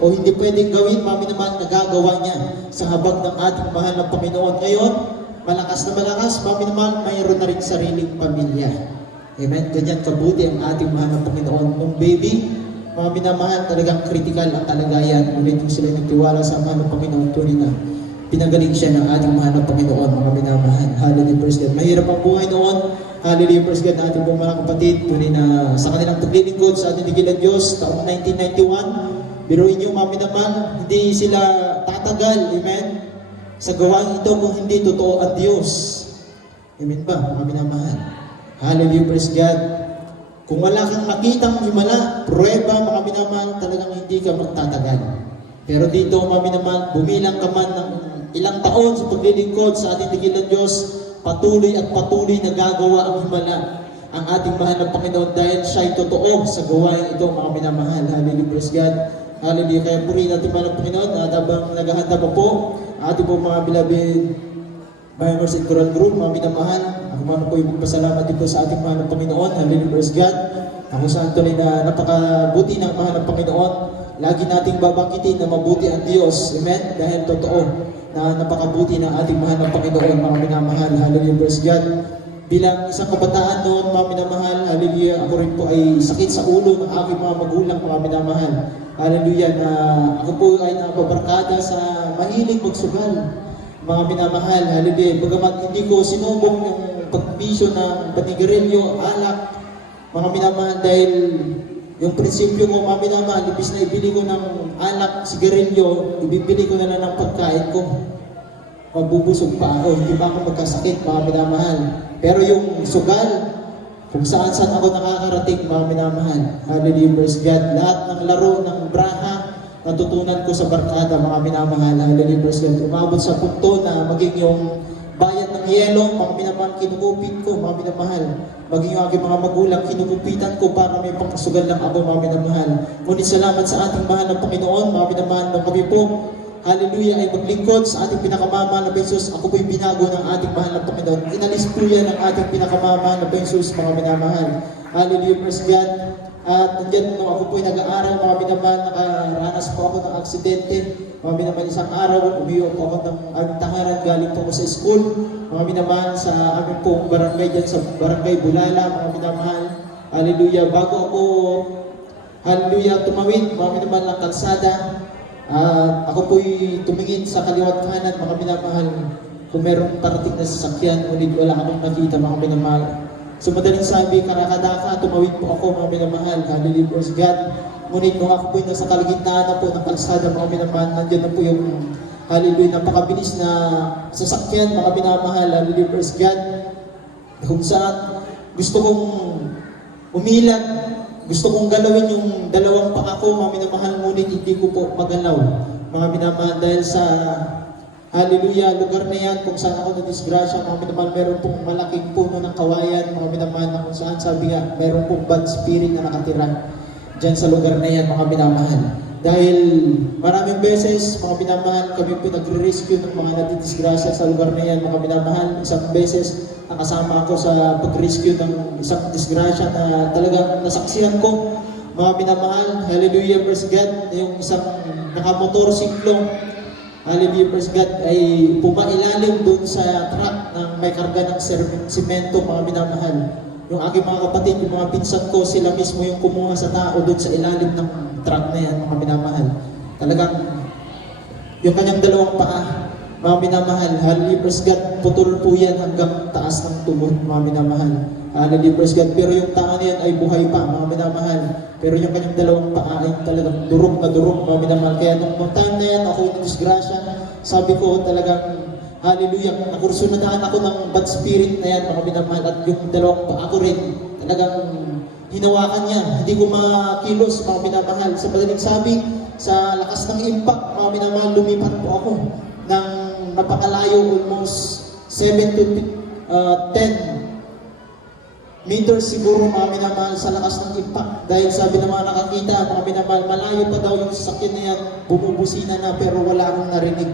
o hindi pwedeng gawin, mami naman, nagagawa niya sa habag ng ating mahal na Panginoon. Ngayon, malakas na malakas, mami naman, mayroon na rin sariling pamilya. Amen? Ganyan kabuti ang ating mahal na Panginoon. Nung baby, mami naman, talagang critical ang kalagayan. Ngunit yung sila nagtiwala sa mahal na Panginoon, tunay na pinagaling siya ng ating mahal na Panginoon, mga minamahal. Hallelujah, praise God. Mahirap ang buhay noon. Hallelujah, praise God, na ating mga kapatid. Tunay na sa kanilang paglilingkod sa ating digilan Diyos, taong 1991, biruin niyo, mami naman, hindi sila tatagal, amen, sa gawain ito kung hindi totoo ang Diyos. Amen ba, mami naman? Hallelujah, praise God. Kung wala kang makitang himala, pruweba, mga minaman, talagang hindi ka magtatagal. Pero dito, mami naman, bumilang ka man ng ilang taon sa paglilingkod sa ating digilan Diyos, patuloy at patuloy na gagawa ang himala ang ating mahal na Panginoon dahil siya'y totoo sa gawain ito, mga minamahal. Hallelujah, praise God. Hallelujah. Kaya purihin natin mahal na Panginoon at habang naghahanda pa po, ating po mga beloved Buyers and Coral Group, mga minamahal, ako man po yung magpasalamat dito sa ating mahal na Panginoon. Hallelujah, praise God. Ako saan tuloy na napakabuti ng mahal na Panginoon. Lagi nating babanggitin na mabuti ang Diyos. Amen? Dahil totoo na napakabuti ng ating mahal na Panginoon, mga minamahal. Hallelujah, praise God. Bilang isang kabataan noon, mga minamahal, hallelujah, ako rin po ay sakit sa ulo ng aking mga magulang, mga minamahal. Hallelujah, na ako po ay napabarkada sa mahilig magsugal, mga minamahal. Hallelujah, bagamat hindi ko sinubok yung pagbisyo ng panigarilyo, alak, mga minamahal, dahil yung prinsipyo ko, mga minamahal, ibis na ibili ko ng alak, sigarilyo, ibibili ko na lang ng pagkain ko. Magbubusog pa ako, hindi ba ako magkasakit, mga minamahal. Pero yung sugal, kung saan-saan ako nakakarating, mga minamahal. Hallelujah, praise God. Lahat ng laro ng braha, natutunan ko sa barkada, mga minamahal. Hallelujah, praise God. Umabot sa punto na maging yung bayad ng yelo, mga minamahal, kinugupit ko, mga minamahal. Maging yung aking mga magulang, kinugupitan ko para may pangkasugal lang ako, mga minamahal. Ngunit salamat sa ating mahal na Panginoon, mga minamahal, na kami po, hallelujah, ay maglingkod sa ating pinakamamahal na Jesus. Ako po'y binago ng ating mahal na Panginoon. Inalis po yan ng ating pinakamamahal na Jesus, mga minamahal. Hallelujah, praise God. At nandiyan nung ako po'y nag-aaral, mga minamahal, nakaranas po ako ng aksidente. Mga minamahal, isang araw, umiyo po ako ng aming tahanan, galing po ako sa school. Mga minamahal, sa aming pong barangay dyan, sa barangay Bulala, mga minamahal. Hallelujah, bago ako, hallelujah, tumawid, mga minamahal, ng kalsada. Ako po'y tumingin sa kaliwat kanan, mga minamahal, kung merong parating na sasakyan, ngunit wala akong nakita, mga minamahal. So madaling sabi, karakadaka, tumawid po ako, mga minamahal. Hallelujah, praise God. Ngunit nung ako po'y nasa kalagitnaan na po ng kalsada, mga minamahal, nandiyan na po yung hallelujah, napakabilis na sasakyan, mga minamahal. Hallelujah, praise God. Kung saan gusto kong umilag, gusto kong galawin yung dalawang paa ko, mga minamahal, ngunit hindi ko po magalaw, mga minamahal, dahil sa hallelujah, lugar na yan kung saan ako na-disgrasya, mga minamahal, meron pong malaking puno ng kawayan, mga minamahal, na kung saan sabi nga, meron pong bad spirit na nakatira dyan sa lugar na yan, mga minamahal. Dahil maraming beses, mga minamahal, kami po nagre-rescue ng mga nadidisgrasya sa lugar na yan, mga minamahal. Isang beses, nakasama ako sa pag-rescue ng isang disgrasya na talagang nasaksihan ko, mga minamahal. Hallelujah, praise God. Yung isang nakamotorsiklo, hallelujah, praise God, ay pumailalim doon sa truck ng may karga ng simento, mga minamahal. Yung aking mga kapatid, yung mga pinsan ko, sila mismo yung kumuha sa tao doon sa ilalim ng truck na yan, mga minamahal. Talagang, yung kanyang dalawang paa, mga minamahal, hallelujah, praise God, putol po yan hanggang taas ng tuhod, mga minamahal. Hallelujah, praise God. Pero yung tao na yan ay buhay pa, mga minamahal. Pero yung kanyang dalawang paa ay talagang durog na durog, mga minamahal. Kaya nung time na yan, ako yung disgrasya, sabi ko talagang, hallelujah, nakursunadaan ako ng bad spirit na yan, mga minamahal. At yung dalawang paa ko rin, talagang hinawakan niya. Hindi ko makilos, mga minamahal. Sa madaling sabi, sa lakas ng impact, mga minamahal, lumipat po ako ng napakalayo, almost 7 to 10 meters siguro, mga minamahal, sa lakas ng impact. Dahil sabi ng mga nakakita, mga minamahal, malayo pa daw yung sasakyan na yan, bumubusina na, pero wala akong narinig,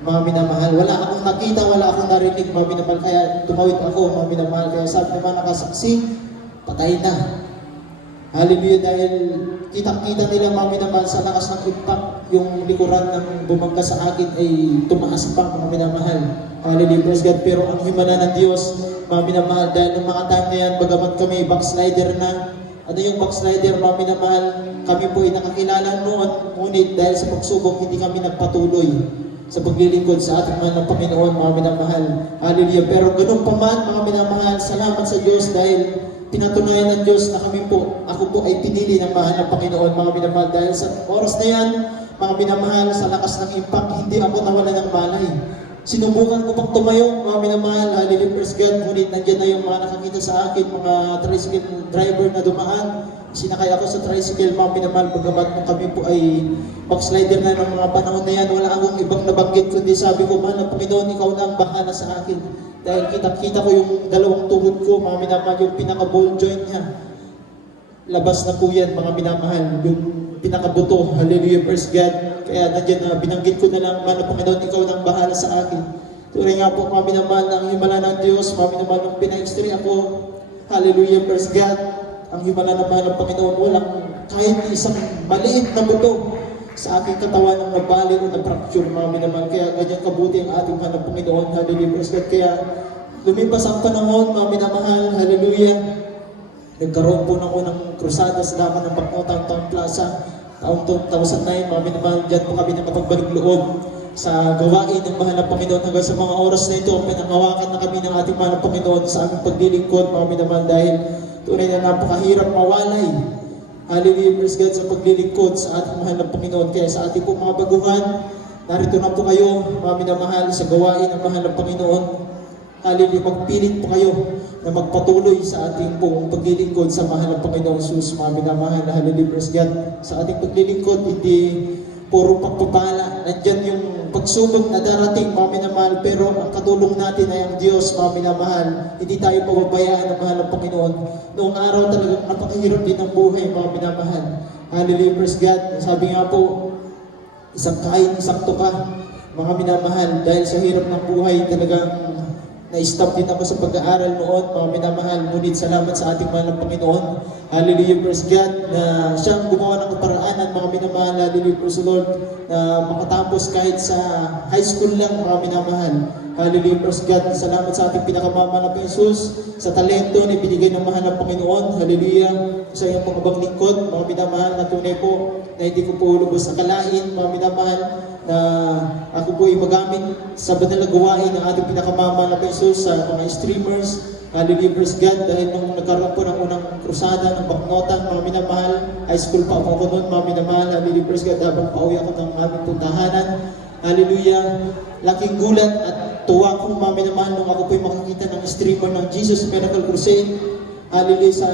mga minamahal. Wala akong nakita, wala akong narinig, mga minamahal. Kaya tumawid ako, mga minamahal. Kaya sabi naman nakasaksi, patay na. Hallelujah, dahil kitang-kita nila mga minamahal sa lakas ng impact, yung likuran ng bumangga sa akin ay tumaas pa mga minamahal. Hallelujah, praise God. Pero ang himala ng Diyos, mga minamahal, dahil ng mga time na yan, bagamat kami backslider na, ano yung backslider, mga minamahal, kami po ay nakakilala noon, ngunit dahil sa pagsubok, hindi kami nagpatuloy sa paglilingkod sa ating mahal ng Panginoon, mga minamahal. Hallelujah. Pero ganun pa man, mga minamahal, salamat sa Diyos dahil pinatunayan ng Diyos na ako po ay pinili ng mahal ng Panginoon, mga minamahal. Dahil sa oras na yan, mga minamahal, sa lakas ng impact, hindi ako nawala ng malay. Sinubukan ko pang tumayo, mga minamahal, hallelujah, praise God, ngunit nandiyan na yung mga nakakita sa akin, mga tricycle driver na dumaan. Sinakay ako sa tricycle, mga minamahal, bagamat nung kami po ay backslider na ng mga panahon na yan, wala akong ibang nabanggit, kundi sabi ko, mahal ng Panginoon, ikaw na ang bahala sa akin. Dahil kita ko yung dalawang tuhod ko, mga minamahal, yung pinaka-ball joint niya. Labas na po yan, mga minamahal, yung pinaka-buto. Hallelujah, praise God. Kaya nandiyan na, binanggit ko na lang, mahal ng Panginoon, ikaw na ang bahala sa akin. Tuloy nga po, mga minamahal, ang himala ng Diyos, mga minamahal, nung pina-extray ako. Hallelujah, praise God. Ang himala ng mahal ng Panginoon, walang kahit isang maliit na buto sa aking katawan ng nabali o na-fracture, mga minamahal. Kaya ganyan kabuti ang ating mahal ng Panginoon. Hallelujah, praise God. Kaya lumipas ang panahon, mga minamahal. Hallelujah. Nagkaroon po ng unang krusada sa laman ng Baknotan Town Plaza. Taong 2009, mga minamahal, dyan po kami nakapagbalik loob sa gawain ng mahal ng Panginoon. Hanggang sa mga oras na ito, pinangawakan na kami ng ating mahal ng Panginoon sa aming paglilingkod, mga minamahal, dahil tunay na napakahirap mawalay. Hallelujah, praise God, sa paglilingkod sa ating mahal ng Panginoon. Kaya sa ating pong mga baguhan, narito na po kayo, mga minamahal, sa gawain ng mahal ng Panginoon. Hallelujah, magpilit po kayo na magpatuloy sa ating pong paglilingkod sa mahal ng Panginoon Jesus, mga minamahal. Hallelujah, praise God. Sa ating paglilingkod, hindi puro pagpapala. Nandyan yung pagsubok na darating, mga minamahal, pero ang katulong natin ay ang Diyos, mga minamahal. Hindi tayo pababayaan ng mahal ng Panginoon. Noong araw talagang napakahirap din ang buhay, mga minamahal. Hallelujah, praise God. Sabi nga po, isang kain, isang tuka, mga minamahal, dahil sa hirap ng buhay talagang na-stop din ako sa pag-aaral noon, mga minamahal. Ngunit salamat sa ating mahal ng Panginoon. Hallelujah, praise God, na siyang gumawa ng kaparaanan, mga minamahal. Hallelujah, praise the Lord, na makatapos kahit sa high school lang, mga minamahal. Hallelujah, praise God. Salamat sa ating pinakamama na Jesus, sa talento na ibinigay ng mahal ng Panginoon. Hallelujah, sa iyong mga lingkod, mga minamahal, na tunay po, na hindi ko po lubos nakalain, mga minamahal, na ako po ay magamit sa banal na gawain ng ating pinakamama na Jesus sa mga streamers. Hallelujah, praise God. Dahil nung nagkaroon po ng unang krusada ng Baknotan, mga minamahal, high school pa ako noon, mga minamahal. Hallelujah, praise God. Habang pauwi ako ng aming puntahanan. Hallelujah. Laking gulat at tuwa ko, mga minamahal, nung ako po ay makakita ng streamer ng Jesus Miracle Crusade. Hallelujah, sa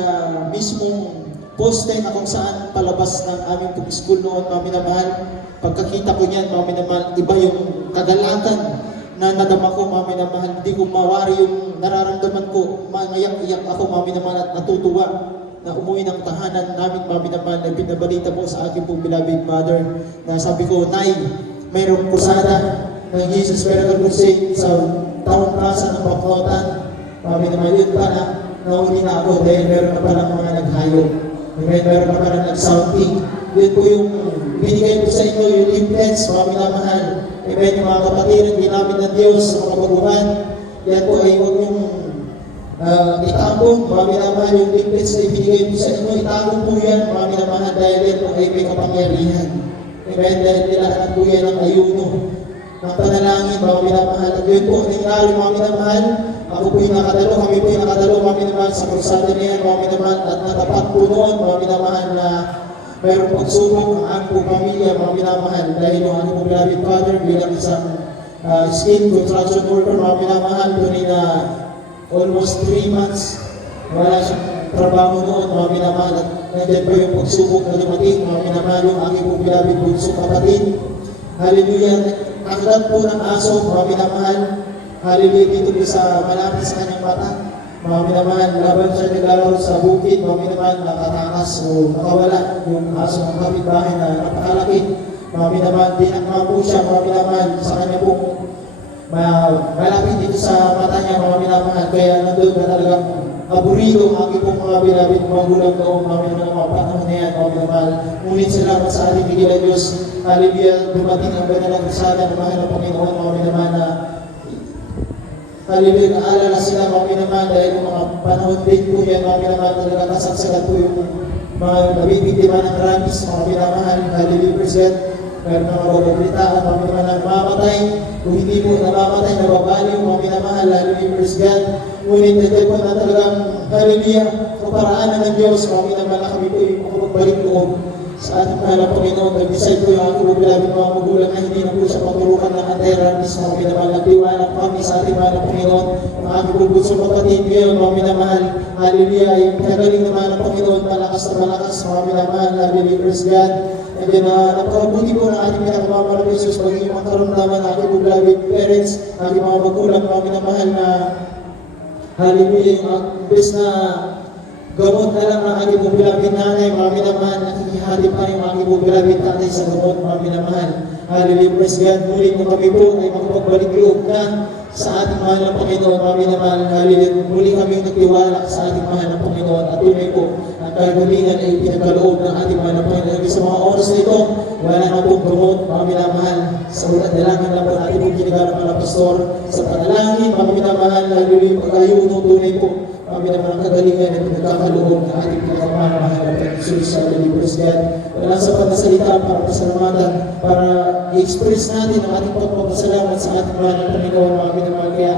mismong poste na kung saan palabas ng aming pong school noon, mga minamahal. Pagkakita ko niyan, mga minamahal, iba yung kagalatan na nadama ko, mga minamahal. Hindi ko mawari yung nararamdaman ko. Mayak-iyak ako, mga minamahal, at natutuwa na umuwi ng tahanan namin, mga minamahal, na pinabalita po sa aking pong beloved mother na sabi ko, Nay, mayroong kusada ng Jesus Miracle Crusade sa Town Plaza ng Baknotan. Mga minamahal, yun pala, nauli na ako dahil meron na palang mga naghayo. Meron na palang nag-sounding. Yun po yung binigay ko sa inyo, yung leaflets, mga minamahal. Amen, yung mga kapatid, ginamit ng Diyos sa mga baguhan. Yan po ay huwag yung itapon, mga minamahal, yung leaflets na ibinigay ko sa inyo. Itapon po yan, mga minamahal, dahil yan po ay may kapangyarihan. Amen, dahil nilahan po yan ng ayuno, ng panalangin, mga minamahal. At yun po, nangyari, mga minamahal. Ako po yung nakadalo, kami po yung nakadalo, mga minamahal, sa kursada niya, mga minamahal. At natapat po noon, mga minamahal, na mayroong pagsubok ang aming pamilya, mga minamahal, dahil yung aming beloved father bilang isang skilled construction worker, mga minamahal, tunay na almost 3 months wala siyang trabaho noon, mga minamahal, at nandiyan pa yung pagsubok na dumating, mga minamahal, yung aking beloved bunsong kapatid. Hallelujah, aklat po ng aso, mga minamahal. Hallelujah, dito po sa malapit sa kanyang mata. Mga minamahal, laban siya naglalaro sa bukid, mga minamahal, nakatakas o nakawala yung aso ng kapitbahay na napakalaki. Mga minamahal, dinakma po siya, mga minamahal, sa kanya po malapit dito sa mata niya, mga minamahal. Kaya nandun na talagang aburido ang aking pong mga bilabid magulang noong mga mga panahon na yan, mga minamahal. Ngunit salamat sa ating Panginoon Diyos. Hallelujah, dumating ang banal na kasada ng mahal na Panginoon, mga minamahal na hallelujah, naalala sila mga minamahal dahil yung mga panahon din po yan, mga minamahal, talaga kasagsagan po yung mga nabibigtima ng rabies, mga minamahal. Hallelujah, present. Pero mga babalitaan, mga minamahal, mamamatay. Kung hindi po namamatay, nababali yung mga minamahal. Hallelujah, praise God. Ngunit ito po na talagang, hallelujah, kaparaanan ng Diyos, mga minamahal, na kami po yung makapagbalik loob sa ating mahal na Panginoon. Nag-decide po yung aking mabilabing mga magulang na hindi na po siya paturukan ng anti-rabies, mga minamahal. Nagtiwala po kami sa ating mahal na Panginoon. Ang aking pupunsong kapatid ngayon, mga minamahal. Hallelujah, yung pinagaling na mahal na Panginoon, malakas na malakas, mga minamahal. Hallelujah, praise God. And then, napakabuti po ng ating pinakamamahal na Jesus, magiging mga karamdaman ng aking beloved parents, aking mga magulang, mga minamahal na hallelujah, yung best na gamot na lang ng aking beloved nanay, mga minamahal, nakikihati pa yung aking beloved tatay sa gamot, mga minamahal. Hallelujah, praise God. Muli kung kami po ay makapagbalik loob na sa ating mahal na Panginoon, mga minamahal. Hallelujah, muli kami nagtiwala sa ating mahal na Panginoon at tunay po ang kagalingan ay pinagkaloob ng ating mahal na Panginoon. Sa mga oras na ito, wala na pong gamot, mga minamahal. Sa ulat dalangin lang po natin po ginagawa ng pastor sa panalangin, mga minamahal. Hallelujah, pag-ayuno tunay po kami naman ang kagalingan at nagkakaloob ng ating pinakamahal na Jesus sa Deliverance God. Wala sa pagkasalita para pasalamatan, para i-express natin ang ating pagpapasalamat sa ating mahal na Panginoon, mga minamahal. Kaya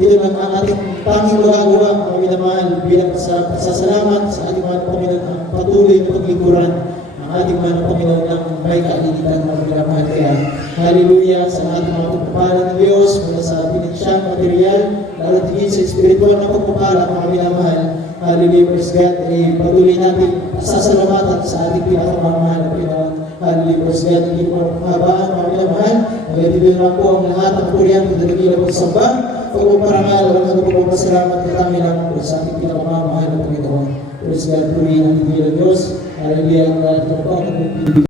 ito lang ang ating tanging magagawa, mga minamahal, bilang pasasalamat sa ating mahal na Panginoon, ang patuloy na paglikuran ng ating mahal na Panginoon ng may kainitan, mga minamahal. Kaya hallelujah sa ating mga pagpapala ng Diyos mula sa pinansyang material, lalo tingin sa spiritual na pagpapala, mga minamahal. Hallelujah, praise God. Ay patuloy natin pasasalamatan sa ating pinakamamahal na Panginoon. Hallelujah, praise God. Hindi po mahabaan, mga minamahal. Magandang na po ang lahat ng Korean kung nagigila po sa ba. Pagpaparangal, walang nagpapasalamat na kami lang po sa ating pinakamamahal na Panginoon. Praise God, purihin ang Diyos. Hallelujah, ang